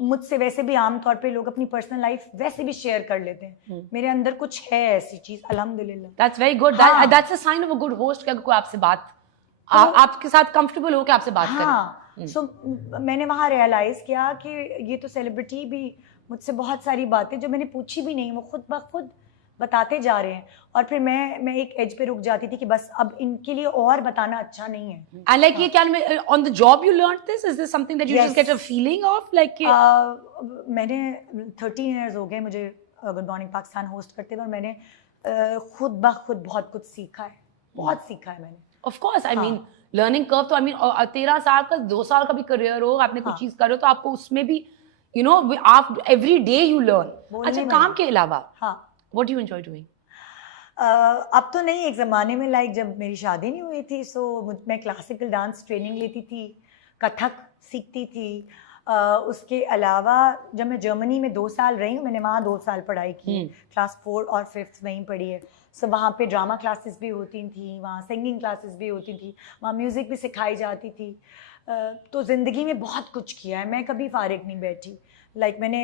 मुझसे वैसे भी आमतौर पे लोग अपनी पर्सनल लाइफ वैसे भी शेयर कर लेते हैं, मेरे अंदर कुछ है ऐसी चीज, अल्हम्दुलिल्लाह। That's very good, that's a sign of a good host कि अगर कोई आपसे बात आपके साथ कंफर्टेबल हो कि आपसे बात करे। सो मैंने वहाँ रियलाइज किया कि ये तो सेलिब्रिटी भी मुझसे बहुत सारी बातें जो मैंने पूछी भी नहीं वो खुद ब खुद बताते जा रहे हैं, और फिर मैं एक एज पे रुक जाती थी कि बस अब इनके लिए और बताना अच्छा नहीं है। And like ये क्या on the job you learned this? Is this something that you just get a feeling of? Like मैंने 13 years हो गए मुझे गुड मॉर्निंग पाकिस्तान होस्ट करते हुए, और मैंने खुद ब खुद बहुत कुछ सीखा है, बहुत सीखा है मैंने। Of course, I mean learning curve तो I mean 13 साल का 2 साल का भी करियर हो, आपने कुछ चीज कर रहे हो तो आपको उसमें भी you know आप every day you learn। अच्छा, काम के अलावा what do you enjoy doing? अब तो नहीं, एक ज़माने में लाइक जब मेरी शादी नहीं हुई थी सो मैं क्लासिकल डांस ट्रेनिंग लेती थी, कथक सीखती थी। उसके अलावा जब मैं जर्मनी में 2 साल रही हूँ, मैंने वहाँ 2 साल पढ़ाई की, क्लास 4 और 5th वहीं पढ़ी है। सो वहाँ पे ड्रामा क्लासेस भी होती थी, वहाँ सिंगिंग क्लासेस भी होती थी, वहाँ म्यूज़िक भी सिखाई जाती थी। तो ज़िंदगी में बहुत कुछ किया है, मैं कभी फारिग नहीं बैठी। लाइक मैंने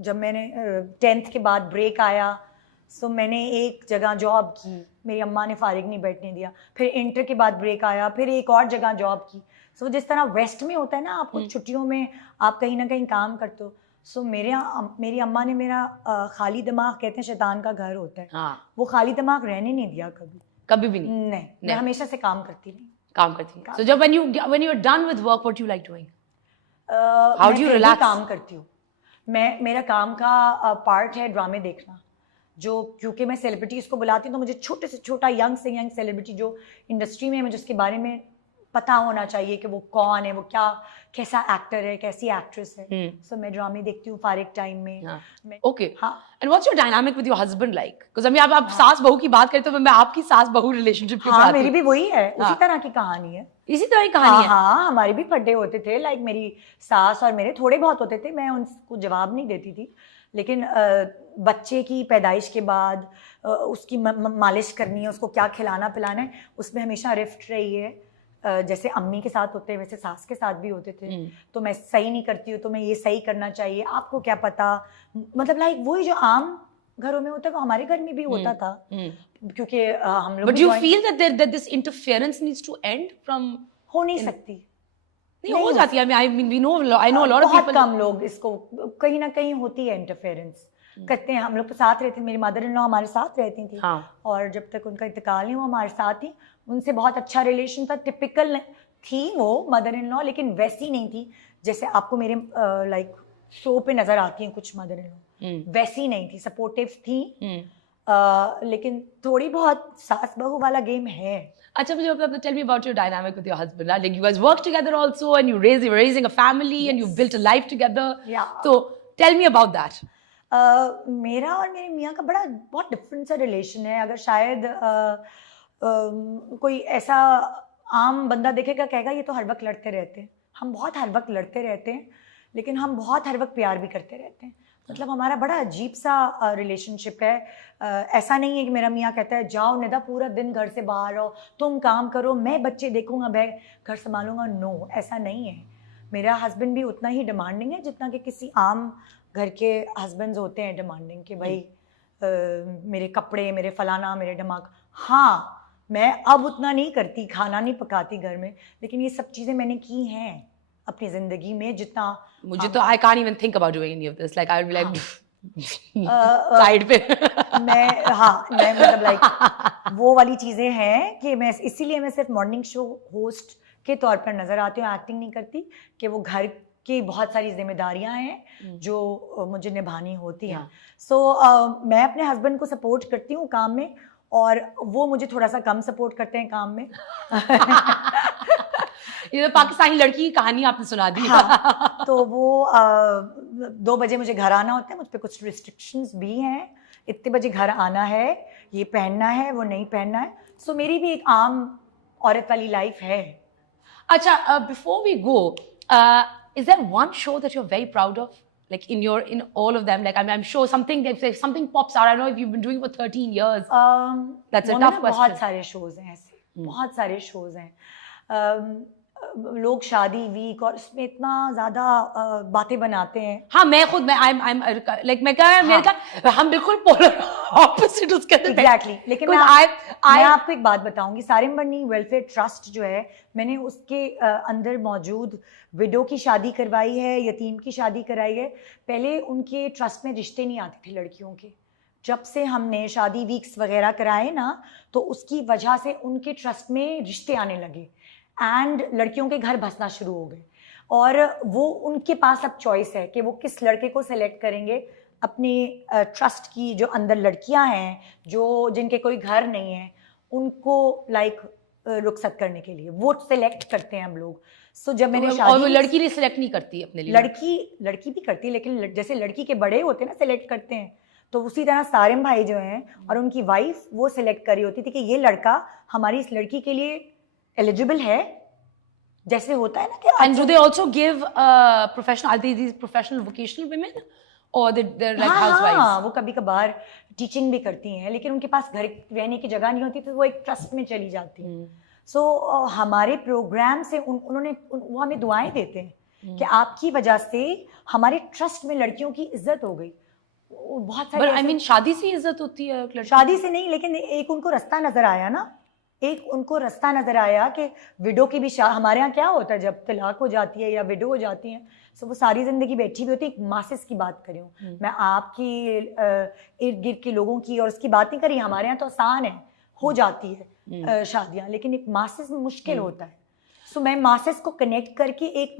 जब मैंने 10th के बाद ब्रेक आया सो मैंने एक जगह जॉब की, मेरी अम्मा ने फारिग नहीं बैठने दिया। फिर इंटर के बाद ब्रेक आया, फिर एक और जगह जॉब की। सो जिस तरह वेस्ट में होता है ना, आपको छुट्टियों में आप कहीं ना कहीं काम करते हो। सो मेरी अम्मा ने मेरा खाली दिमाग, कहते हैं शैतान का घर होता है, वो खाली दिमाग रहने नहीं दिया कभी भी नहीं। मैं हमेशा से काम करती रही। So जब when you're done with work, what do you like doing? How do you relax? काम करती हूँ मैं, मेरा काम का पार्ट है ड्रामे देखना, जो क्योंकि मैं सेलिब्रिटीज को बुलाती हूँ तो मुझे छोटे से छोटा यंग से यंग सेलिब्रिटी जो इंडस्ट्री में है, मुझे उसके बारे में पता होना चाहिए कि वो कौन है, वो कैसा एक्टर है, कैसी एक्ट्रेस है। सो मैं ड्रामे देखती हूँ फारिग टाइम में। Okay, and what's your dynamic with your husband like? Because I mean आप सास बहू की बात करते हो, मैं आपकी सास बहू रिलेशनशिप के ऊपर मेरी भी वही है, उसी तरह की कहानी है। इसी तरह की कहानी है। हमारे भी फड्डे होते थे, लाइक मेरी सास और मेरे थोड़े बहुत होते थे, मैं उनको जवाब नहीं देती थी, लेकिन बच्चे की पैदाइश के बाद उसकी मालिश करनी है, उसको क्या खिलाना पिलाना है, उसमें हमेशा रिफ्ट रही है। जैसे अम्मी के साथ होते हैं वैसे सास के साथ भी होते थे। तो मैं सही नहीं करती हूँ तो मैं ये सही करना चाहिए, आपको क्या पता, मतलब लाइक वही जो आम घरों में होता है वो हमारे घर में भी होता था, क्योंकि हम लोग। But do you feel that this interference needs to end from? हो नहीं सकती। नहीं हो जाती है। I mean I know a lot of people। बहुत कम लोग इसको, कहीं ना कहीं होती है इंटरफेरेंस करते हैं। हम लोग तो साथ रहते, मेरी मदर इन लॉ हमारे साथ रहती थी। और जब तक उनका इंतकाल नहीं हुआ हमारे साथ ही, उनसे बहुत अच्छा रिलेशन था। टिपिकल थी वो मदर इन लॉ, लेकिन वैसी नहीं थी जैसे आपको मेरे लाइक शो पे नजर आती हैं कुछ मदर इन लॉ, वैसी नहीं थी। सपोर्टिव थी, लेकिन थोड़ी बहुत सास बहू वाला गेम है। अच्छा, मुझे tell me about your dynamic with your husband. Like you guys work together also, and you're raising a family, and you've built a life together. So tell me about that. मेरा और मेरे मियाँ का बहुत different सा relation है। अगर शायद कोई ऐसा आम बंदा देखेगा कहेगा ये तो हर वक्त लड़ते रहते हैं। हम बहुत हर वक्त लड़ते रहते हैं, लेकिन हम बहुत हर वक्त प्यार भी करते रहते हैं। मतलब हमारा बड़ा अजीब सा रिलेशनशिप है। ऐसा नहीं है कि मेरा मियाँ कहता है जाओ निदा पूरा दिन घर से बाहर रहो, तुम काम करो, मैं बच्चे देखूंगा, मैं घर संभालूंगा। नो, ऐसा नहीं है। मेरा हस्बैंड भी उतना ही डिमांडिंग है जितना कि किसी आम घर के हस्बैंड्स होते हैं डिमांडिंग, कि भाई मेरे कपड़े, मेरे फलाना, मेरे दिमाग। हाँ, मैं अब उतना नहीं करती, खाना नहीं पकाती घर में, लेकिन ये सब चीज़ें मैंने की हैं अपनी ज़िंदगी में जितना मुझे तो I can't even think about doing any of this. Like I would be like side पे मैं मतलब लाइक वो वाली चीज़ें हैं कि मैं इसीलिए मैं सिर्फ मॉर्निंग शो होस्ट के तौर पर नज़र आती हूँ, एक्टिंग नहीं करती, कि वो घर की बहुत सारी जिम्मेदारियां हैं जो मुझे निभानी होती हैं। सो मैं अपने हस्बैंड को सपोर्ट करती हूँ काम में, और वो मुझे थोड़ा सा कम सपोर्ट करते हैं काम में। ये तो पाकिस्तानी लड़की की कहानी आपने सुना दी। तो वो 2 बजे मुझे घर आना होता है, मुझ पे कुछ रिस्ट्रिक्शंस भी हैं, इतने बजे घर आना है, ये पहनना है, वो नहीं पहनना है। सो मेरी भी एक आम औरत वाली लाइफ है। अच्छा, before we go, is there one show that you're very proud of, like in all of them? Like I'm sure something pops out. I know if you've been doing it for 13 years. That's a tough question. बहुत सारे shows हैं ऐसे, बहुत सारे shows हैं। लोग शादी week और उसमें इतना ज्यादा बातें बनाते हैं। हाँ, मैं लाइक मैं क्या मेरे का हम बिल्कुल पोलर ऑपोजिट उसके अंदर एग्जैक्टली। लेकिन मैं आपको एक बात बताऊंगी, सारिम बर्नी वेलफेयर ट्रस्ट जो है, मैंने उसके अंदर मौजूद विडो की शादी करवाई है, यतीम की शादी कराई है। पहले उनके ट्रस्ट में रिश्ते नहीं आते थे लड़कियों के। जब से हमने शादी वीक्स वगैरह कराए ना, तो उसकी वजह से उनके ट्रस्ट में रिश्ते आने लगे एंड लड़कियों के घर बसना शुरू हो गए। और वो उनके पास अब चॉइस है कि वो किस लड़के को सेलेक्ट करेंगे। अपने ट्रस्ट की जो अंदर लड़कियां हैं जो जिनके कोई घर नहीं है, उनको लाइक रुखसत करने के लिए वो सेलेक्ट करते हैं हम लोग। सो जब मैंने शादी, और वो लड़की ने सेलेक्ट नहीं करती अपने लिए, लड़की भी करती है, लेकिन जैसे लड़की के बड़े होते हैं ना सेलेक्ट करते हैं, तो उसी तरह सारिम भाई जो हैं और उनकी वाइफ वो सिलेक्ट करी होती थी कि ये लड़का हमारी इस लड़की के लिए एलिजिबल है, जैसे होता है ना कि and do they also give professional, are these professional vocational women or they're like housewives? हाँ, वो कभी कभार टीचिंग भी करती हैं, लेकिन उनके पास घर रहने की जगह नहीं होती तो वो एक ट्रस्ट में चली जाती हैं। सो हमारे प्रोग्राम से वो हमें दुआएं देते हैं कि आपकी वजह से हमारे ट्रस्ट में लड़कियों की इज्जत हो गई। बहुत सारे आई मीन शादी से इज्जत होती है? शादी से नहीं, लेकिन एक उनको रास्ता नजर आया ना, एक उनको रास्ता नजर आया कि विडो की भी हमारे यहाँ क्या होता है जब तलाक हो जाती है या विडो हो जाती है, सो वो सारी जिंदगी बैठी भी होती है। एक मासिस की बात करी हूँ मैं, आपकी इर्द गिर्द के लोगों की और उसकी बात नहीं करी। हमारे यहाँ तो आसान है, हो जाती है शादियाँ, लेकिन एक मासिस में मुश्किल होता है। सो मैं मासेस को कनेक्ट करके एक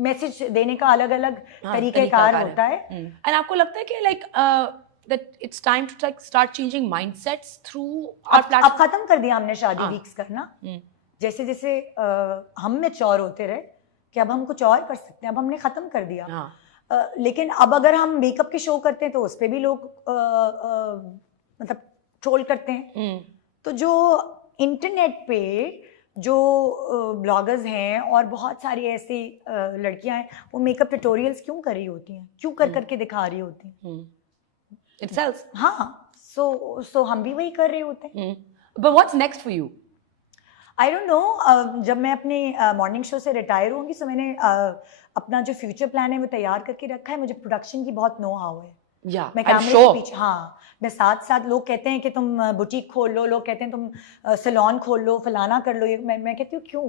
मैसेज देने का अलग अलग तरीक़ेकार होता है। एंड आपको लगता है कि like that it's time to like start changing mindsets through our platform? अब खत्म कर दिया हमने शादी वीक्स करना। जैसे जैसे हम मैच्योर होते रहे कि अब हम कुछ और कर सकते हैं, अब हमने खत्म कर दिया। लेकिन अब अगर हम मेकअप के शो करते हैं तो उस पर भी लोग मतलब ट्रोल करते हैं। तो जो इंटरनेट पे जो ब्लॉगर्स हैं और बहुत सारी ऐसी लड़कियां हैं, वो मेकअप ट्यूटोरियल्स क्यों कर रही होती हैं, क्यों कर करके दिखा रही होती हैं itself? हाँ, so हम भी वही कर रहे होते हैं। But what's next for you? I don't know। जब मैं अपने मॉर्निंग शो से रिटायर होंगी तो मैंने अपना जो फ्यूचर प्लान है वो तैयार करके रखा है। मुझे प्रोडक्शन की बहुत नो हाउ है। मैं कैमरे के पीछे, हाँ, मैं साथ साथ, लोग कहते हैं कि तुम बुटीक खोल लो, लोग कहते हैं तुम सैलून खोल लो, फलाना कर लो। ये मैं कहती हूँ क्यों?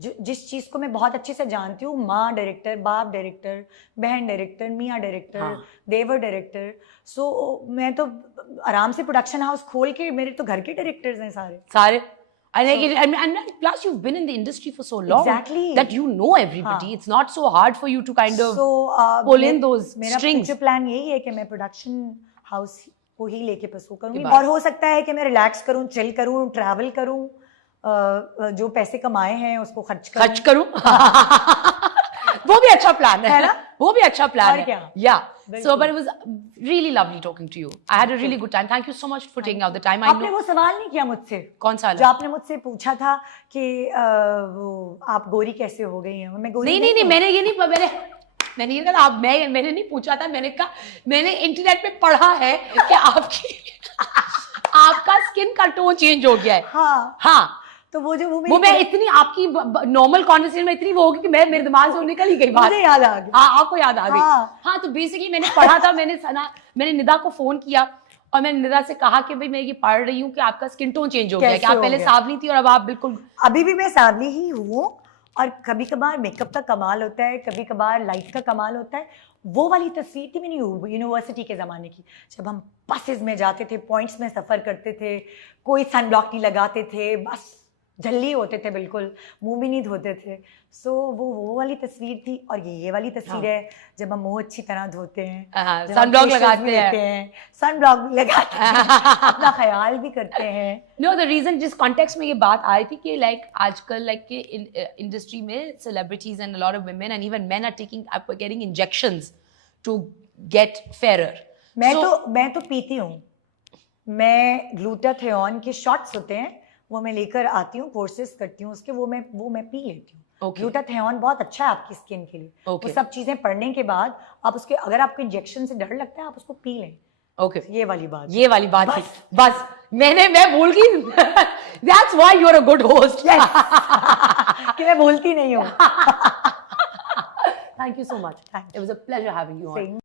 जिस चीज़ को मैं बहुत अच्छे से जानती हूँ, माँ डायरेक्टर, बाप डायरेक्टर, बहन डायरेक्टर, मियाँ डायरेक्टर, देवर डायरेक्टर, सो मैं तो आराम से प्रोडक्शन हाउस खोल के, मेरे तो घर के डायरेक्टर्स हैं सारे। And plus you've been in the industry for so long that you know everybody. It's not so hard for you to kind of pull in those strings. मेरा फ्यूचर प्लान यही है कि मैं प्रोडक्शन हाउस को ही लेके परसू करूँगी, और हो सकता है कि मैं रिलैक्स करूँ, चिल करूँ, ट्रैवल करूँ, जो पैसे कमाए हैं उसको खर्च करूं। वो भी अच्छा प्लान है ना, वो भी अच्छा प्लान है। क्या? Yeah. So, but it was really lovely talking to you. I had a really good time. Thank you so much for taking out the time. आपने वो सवाल नहीं किया मुझसे? कौन सा? जो आपने मुझसे पूछा था कि वो आप गोरी कैसे हो गई हैं? मैं गोरी नहीं, मैंने ये नहीं, मैंने ये कहा, मैंने नहीं पूछा था। मैंने कहा मैंने इंटरनेट पे पढ़ा है कि आपका स्किन का टोन चेंज हो गया है। हाँ। तो वो मैं इतनी आपकी नॉर्मल कॉन्वर्सेशन में इतनी वो होगी कि मेरे दिमाग से निकल ही गई बात। मुझे याद आ गया। हाँ, आपको याद आ गई। हाँ, तो बेसिकली मैंने पढ़ा था, मैंने निदा को फोन किया और मैंने निदा से कहा कि भाई मैं ये पढ़ रही हूँ कि आपका स्किन टोन चेंज हो गया, कि आप पहले सांवली थी और अब आप बिल्कुल। अभी भी मैं सांवली ही हूँ, और कभी कभार मेकअप का कमाल होता है, कभी कभार लाइट का कमाल होता है। वो वाली तस्वीर थी मेरी यूनिवर्सिटी के ज़माने की, जब हम बसेस में जाते थे, पॉइंट्स में सफ़र करते थे, कोई सनब्लॉक नहीं लगाते थे, बस झल्ली होते थे, बिल्कुल मुंह भी नहीं धोते थे। सो वो वाली तस्वीर थी। और ये वाली तस्वीर है जब हम मुंह अच्छी तरह धोते हैं, सनब्लॉक लगाते हैं, सनब्लॉक भी लगाते हैं, अपना ख्याल भी करते हैं। नो, द रीजन जिस कॉन्टेक्स्ट में ये बात आ रही थी कि लाइक आजकल लाइक के इंडस्ट्री में celebrities and a lot of women and even men are getting injections to get fairer. मैं तो पीती हूँ। मैं ग्लूटाथियोन के शॉट्स होते हैं, वो मैं लेकर आती हूँ, कोर्सेज करती हूँ उसके, वो मैं पी लेती हूँ। ग्लूटाथियोन बहुत अच्छा है आपकी स्किन के लिए। वो सब चीज़ें पढ़ने के बाद आप उसके, अगर आपको इंजेक्शन से डर लगता है आप उसको पी लें, ओके ये वाली बात ये वाली बात थी बस मैं भूल गई that's why you are a good host कि मैं बोलती नहीं हूँ thank you so much it was a pleasure having you on